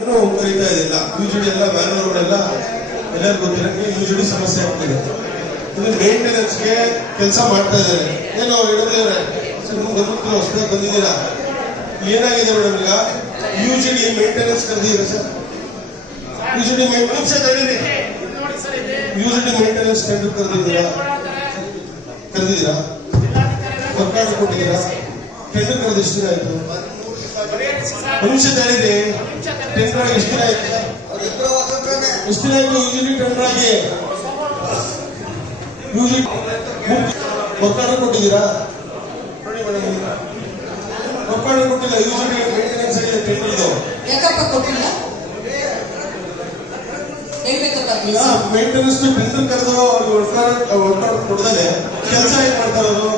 ಕರೀತಾ ಇದಿಲ್ಲ. ಯೂಜಿಡಿ ಎಲ್ಲ ಮ್ಯಾನ್ಗಳಲ್ಲ ಎಲ್ಲರಿಗೂ ಗೊತ್ತಿರಂಗೆ ಯೂಜಿಡಿ ಸಮಸ್ಯೆ ಆಗ್ತಿದೆ. ಇದು ಮೇಂಟೆನೆನ್ಸ್ಗೆ ಕೆಲಸ ಮಾಡ್ತಾ ಇದ್ದಾರೆ. ಏನೋ ಹೇಳಿದ್ರೆ ಗೊತ್ತಿಲ್ಲ, ಹೊಸದಾಗಿ ಬಂದಿದ್ದೀರಾ. ಏನಾಗಿದೆ ಮೇಡಮ್, ಈಗ ಯೂಜಿಡಿ ಮೇಂಟೆನೆನ್ಸ್ ಕರೆದಿದ್ದೀರಾ ಸರ್? ಯೂಜಿಡಿ ಮೇಂಟೆನೆನ್ಸ್ ಟೆಂಡರ್ ಕರೆದಿದ್ದೀರಾ? ಸರ್ಕಾರ ಕೊಟ್ಟಿದ್ದೀರಾ? ಟೆಂಡರ್ ಕರೆದು ಎಷ್ಟು ದಿನ ಆಯ್ತು? ನಿಮಿಷ ತಡೀರಿ. ಟೆಂಡರ್ ಆಗಿ ಎಷ್ಟು ದಿನ ಆಯ್ತು? ಎಷ್ಟು ದಿನ ಆಯ್ತು ಯೂಜಿಡಿ ಟೆಂಡರ್ ಆಗಿ? ಯೂಜಿಡಿ ಸರ್ಕಾರ ಕೊಟ್ಟಿದ್ದೀರಾ? ನೋಡಿ ಮೇಡಮ್, ಸರ್ಕಾರ ಕೊಟ್ಟಿಲ್ಲ. ಯೂಜಿಡಿ ಮೇಂಟೆನೆನ್ಸ್ ಆಗಿದೆ ಟೆಂಡರ್ ಇದು. ಯಾಕಪ್ಪ ಕೊಟ್ಟಿಲ್ಲ? ಮೇಂಟೆನೆನ್ಸ್ ಟೆಂಡರ್ ಕರೆದು ಅವ್ರಿಗೆ ವರ್ಕೌಟ್ ಕೊಡದಲೆ ಕೆಲಸ ಏನ್ ಮಾಡ್ತಾರೆ ಅವರು?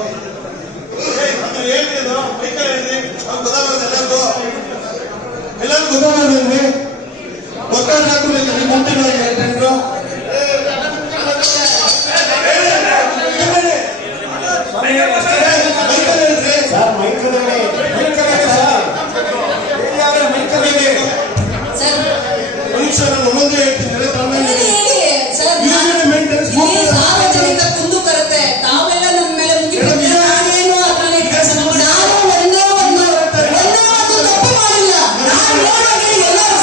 ಎಲ್ಲರಿಗೂ ಗೊತ್ತಾಗಲ್ರಿ. ವರ್ಕೌಟ್ ಹಾಕಿಲ್ಲ ಮುಂದಿನ ಟೆಂಡರ್ ಮುಂದೆ ಸಾರ್ವಜನಿಕ ಕುಂದು ಕರುತ್ತೆ. ತಾವೆಲ್ಲ ನಮ್ಮ ಮೇಲೆ ಮುಗಿದೇನು ಅದರಲ್ಲಿ ನಾನು ಒಂದೇ ಒಂದು ತಪ್ಪು ಮಾಡಿಲ್ಲ. ನಾನು ನೋಡೋಕೆ ಎಲ್ಲರೂ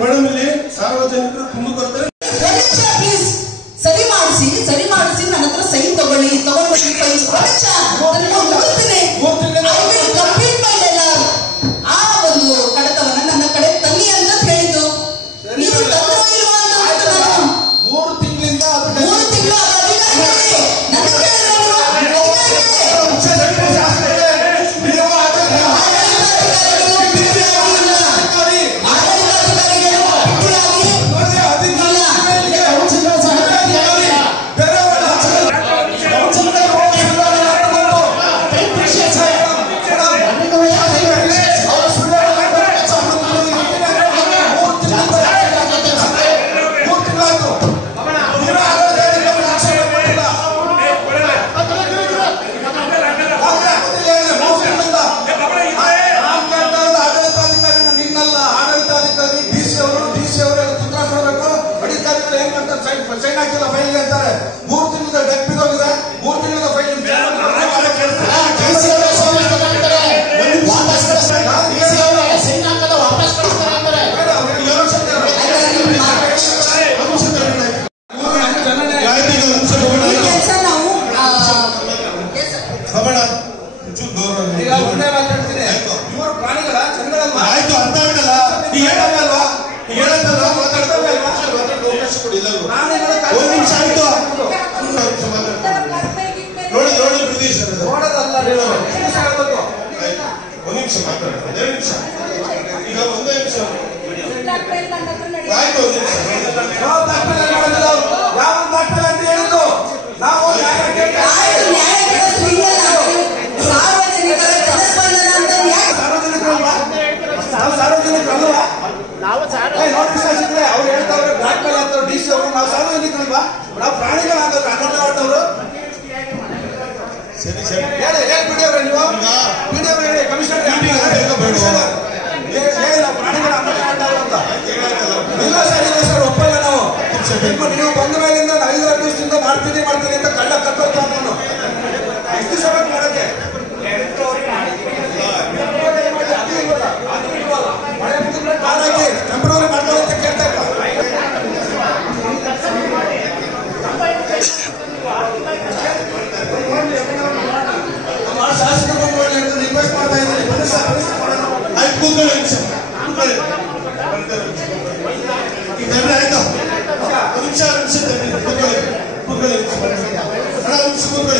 ಮೇಡಮ್ ಇಲ್ಲಿ ಸಾರ್ವಜನಿಕರು ತುಂಬ ಬರ್ತಾರೆ. ಸರಿ ಮಾಡಿಸಿ ನನ್ನ ಹತ್ರ ಸೈನ್ ತಗೊಂಡು ಕಂಪ್ಲೀಟ್ ಮಾಡಿಲ್ಲ. ಆ ಒಂದು ಕಡತವನ್ನ ನನ್ನ ಕಡೆ ತನ್ನಿ ಅಂತ ಹೇಳಿದ್ದು. ನೀವು ತಂದ್ರೋ ಇಲ್ವಾ ಅಂತ ನಾನು 3 ತಿಂಗಳಿಂದ ಸೈನ್ ಹಾಕಿಲ್ಲ ಫೈಲ್ ಅಂತಾರೆ. 3 ತಿಂಗಳ ಡೆಪ್ ಇರೋಗಿದೆ. 3 ತಿಂಗಳ ಫೈಲ್ ಇವರು ಪ್ರಾಣಿಗಳ ಚಂದ್ರಲ್ಲ ಆಯ್ತು. ಅರ್ಥ ಆಗಲ್ಲ. ಈಗ ಹೇಳಲ್ವಾ? ಒಂದು ನಿಮಿಷ ಆಯ್ತು. ನೋಡಿ ಪ್ರದೇಶ ಒಂದು ನಿಮಿಷ ಮಾತಾಡೋಣ. 2 ನಿಮಿಷ. ಈಗ 1 ನಿಮಿಷ ಆಯ್ತು. 1 ನಿಮಿಷ. ಯಾವ ದಾಖಲೆ ಅಂತ ಹೇಳಿದ್ದು ನಾವು ಸಾರ್ವಜನಿಕರಲ್ವಾ? ನೋಟಿಸ್ ಕಳಿಸಿದ್ರೆ ಅವ್ರು ಹೇಳ್ತಾವ್ರೆ ಬ್ಲಾಕ್ ಮೇಲ್ ಅಂತ DC ಅವರು. ನಾವು ಸಾರ್ವಜನಿಕರಲ್ವಾ? ನಾವು ಪ್ರಾಣಿಗಳಾಗಲ್ಲ. ಅನ್ನೋದವರು ಹೇಳಿ ಬಿಡಿಯವ್ರೆ. ನೀವು ಬಿಡಿಯವ್ರು ಹೇಳಿ. ಕಮಿಷನರ್ ಹೇಳಿ ನಾವು ಪ್ರಾಣಿಗಳ ಅಂತ. ಇಲ್ಲ ಸರ್ ಒಪ್ಪಲ್ಲ ನಾವು. ನೀವು ಬಂದ ಮೇಲಿಂದ 5 ದಿವಸದಿಂದ ಮಾಡ್ತೀನಿ ಅಂತ ಕಳ್ಳ ಕಟ್ಟೋದು ನಾನು ಎಷ್ಟು ದಿವಸ ಬೇಕು ಮಾಡಕ್ಕೆ? ಟೆಂಪ್ರವರಿ ಮಾಡ್ಕೊಳ್ಳೋ ಅಂತ ಕೇಳ್ತಾ ಇಲ್ಲ. ಶಾಸಕರು ರಿಕ್ವೆಸ್ಟ್ ಮಾಡ್ತಾ ಇದ್ದೀನಿ. ಆಯ್ತು, ಕೂತ್ಕೊಳ್ಳಿ. ನಿಮಿಷ ಕೂತ್ಕೊಳ್ಳಿ.